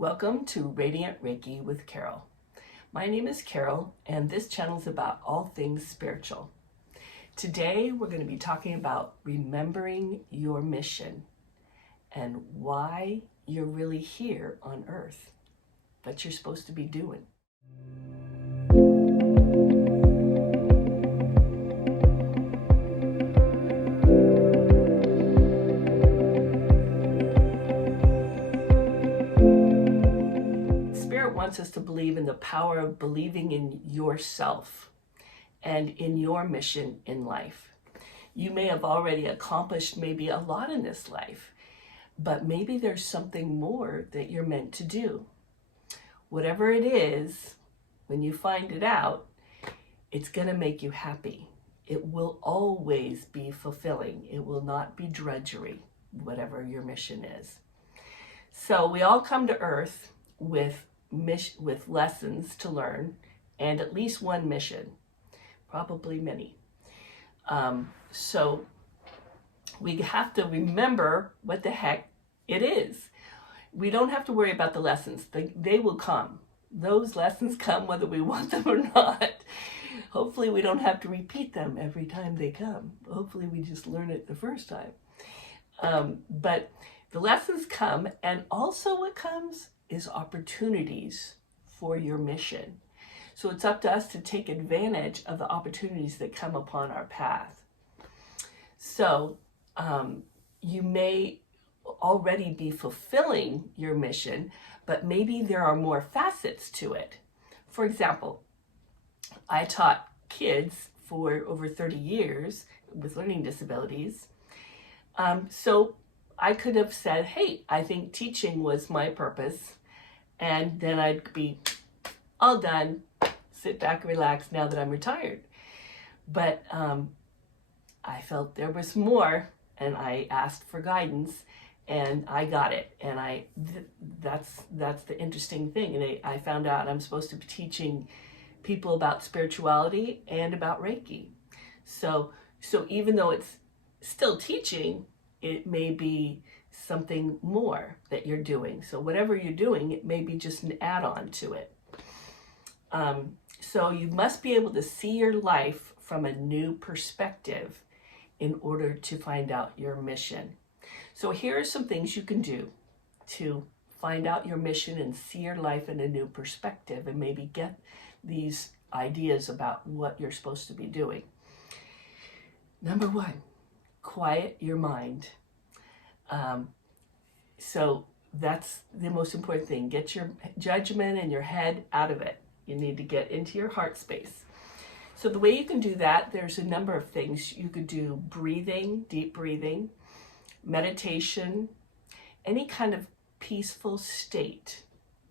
Welcome to Radiant Reiki with Carol. My name is Carol, and this channel is about all things spiritual. Today, we're going to be talking about remembering your mission and why you're really here on Earth, what you're supposed to be doing. Wants us to believe in the power of believing in yourself and in your mission in life. You may have already accomplished maybe a lot in this life, but maybe there's something more that you're meant to do. Whatever it is, when you find it out, it's going to make you happy. It will always be fulfilling. It will not be drudgery, whatever your mission is. So we all come to Earth with lessons to learn and at least one mission, probably many. So we have to remember what the heck it is. We don't have to worry about the lessons. They will come. Those lessons come whether we want them or not. Hopefully we don't have to repeat them every time they come. Hopefully we just learn it the first time. But the lessons come, and also what comes is opportunities for your mission. So it's up to us to take advantage of the opportunities that come upon our path. So you may already be fulfilling your mission, but maybe there are more facets to it. For example, I taught kids for over 30 years with learning disabilities. So I could have said, hey, I think teaching was my purpose. And then I'd be all done, sit back, relax now that I'm retired. But I felt there was more, and I asked for guidance, and I got it. And that's the interesting thing. And I found out I'm supposed to be teaching people about spirituality and about Reiki. So even though it's still teaching, it may be something more that you're doing. So whatever you're doing, it may be just an add-on to it. So you must be able to see your life from a new perspective in order to find out your mission. So here are some things you can do to find out your mission and see your life in a new perspective and maybe get these ideas about what you're supposed to be doing. Number one, quiet your mind. So that's the most important thing. Get your judgment and your head out of it. You need to get into your heart space. So the way you can do that, there's a number of things. You could do breathing, deep breathing, meditation, any kind of peaceful state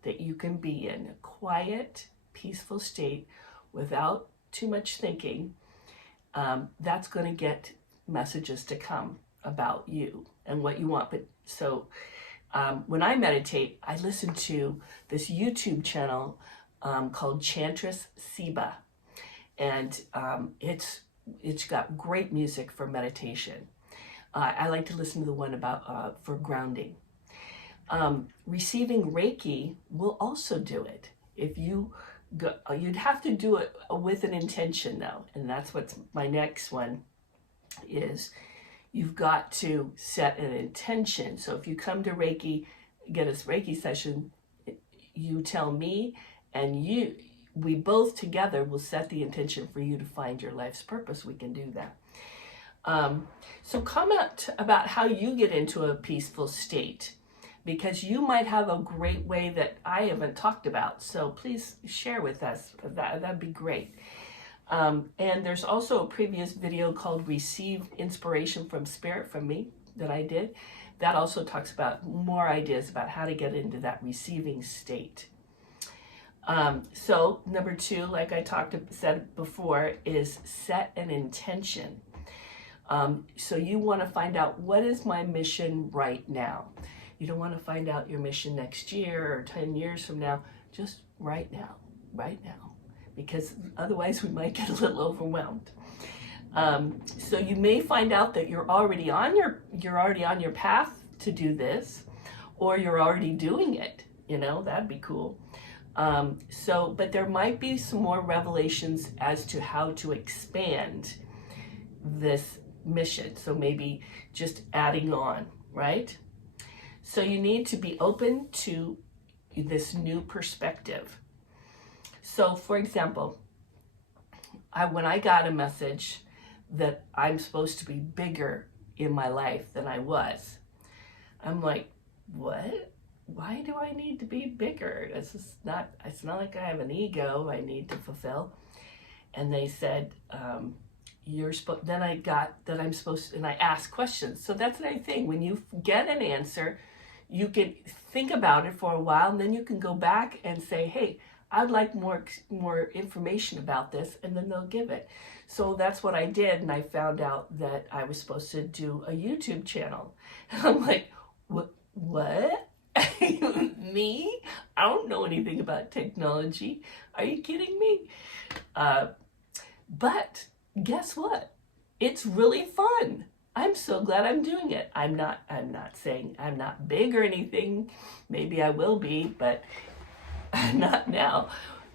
that you can be in. A quiet, peaceful state without too much thinking. That's going to get messages to come about you and what you want. But so when I meditate, I listen to this YouTube channel called Chantress Siba, and it's got great music for meditation. I like to listen to the one about for grounding. Receiving Reiki will also do it. If you go, you'd have to do it with an intention though, and that's what's my next one is. You've got to set an intention. So if you come to Reiki, get a Reiki session, you tell me, and we both together will set the intention for you to find your life's purpose. We can do that. So comment about how you get into a peaceful state, because you might have a great way that I haven't talked about. So please share with us. That'd be great. And there's also a previous video called Receive Inspiration from Spirit from me that I did. That also talks about more ideas about how to get into that receiving state. So number two, like I said before, is set an intention. So you want to find out, what is my mission right now? You don't want to find out your mission next year or 10 years from now, just right now, because otherwise we might get a little overwhelmed. So you may find out that you're already on your path to do this, or you're already doing it. That'd be cool. But there might be some more revelations as to how to expand this mission. So maybe just adding on, right? So you need to be open to this new perspective. So for example, when I got a message that I'm supposed to be bigger in my life than I was, I'm like, what? Why do I need to be bigger? It's not like I have an ego I need to fulfill. And they said, then I got that I'm supposed to, and I asked questions. So that's another thing. When you get an answer, you can think about it for a while, and then you can go back and say, hey, I'd like more information about this, and then they'll give it. So that's what I did, and I found out that I was supposed to do a YouTube channel. And I'm like, what? Me? I don't know anything about technology. Are you kidding me? But guess what? It's really fun. I'm so glad I'm doing it. I'm not saying I'm not big or anything. Maybe I will be, but not now.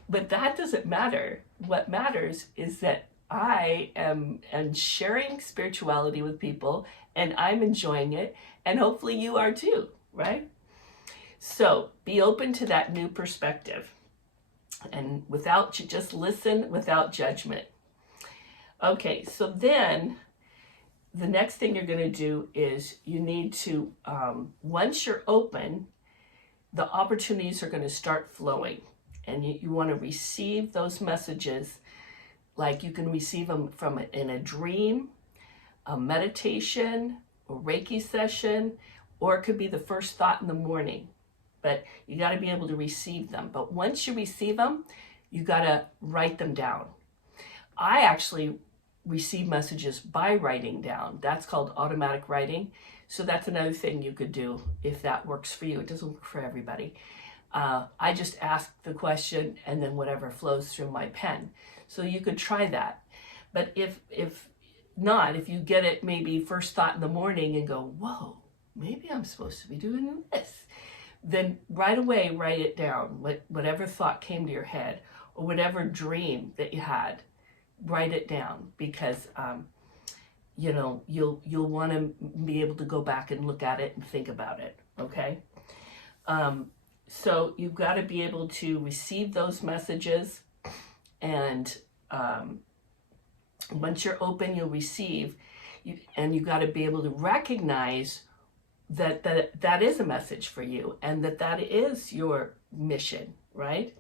But that doesn't matter. What matters is that I am sharing spirituality with people, and I'm enjoying it, and hopefully you are too, right? So be open to that new perspective, and just listen without judgment. Okay, so then the next thing you're going to do is you need to, once you're open, the opportunities are going to start flowing, and you want to receive those messages. Like you can receive them in a dream, a meditation, a Reiki session, or it could be the first thought in the morning. But you got to be able to receive them. But once you receive them, you got to write them down. I actually receive messages by writing down. That's called automatic writing. So that's another thing you could do if that works for you. It doesn't work for everybody. I just ask the question and then whatever flows through my pen. So you could try that. But if not, if you get it maybe first thought in the morning and go, whoa, maybe I'm supposed to be doing this, then right away write it down. Whatever thought came to your head or whatever dream that you had, write it down, because you'll want to be able to go back and look at it and think about it. Okay. So you've got to be able to receive those messages, and once you're open, you'll receive, and you've got to be able to recognize that is a message for you, and that is your mission, right?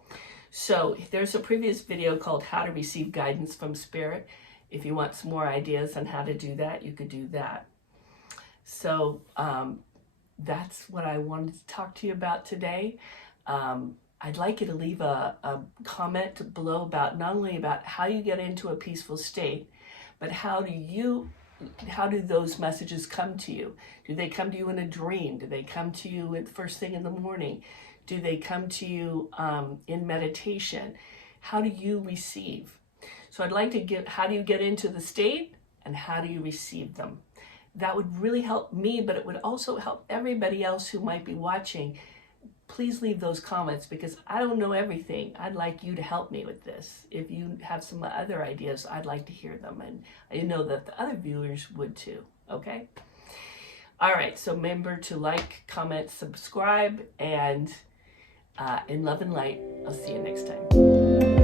So there's a previous video called How to Receive Guidance from Spirit. If you want some more ideas on how to do that, you could do that. So that's what I wanted to talk to you about today. I'd like you to leave a comment below about not only about how you get into a peaceful state, but how do those messages come to you? Do they come to you in a dream? Do they come to you at first thing in the morning? Do they come to you in meditation? How do you receive? So I'd like to get, how do you get into the state and how do you receive them? That would really help me, but it would also help everybody else who might be watching. Please leave those comments, because I don't know everything. I'd like you to help me with this. If you have some other ideas, I'd like to hear them. And I know that the other viewers would too, okay? All right, so remember to like, comment, subscribe, and in love and light, I'll see you next time.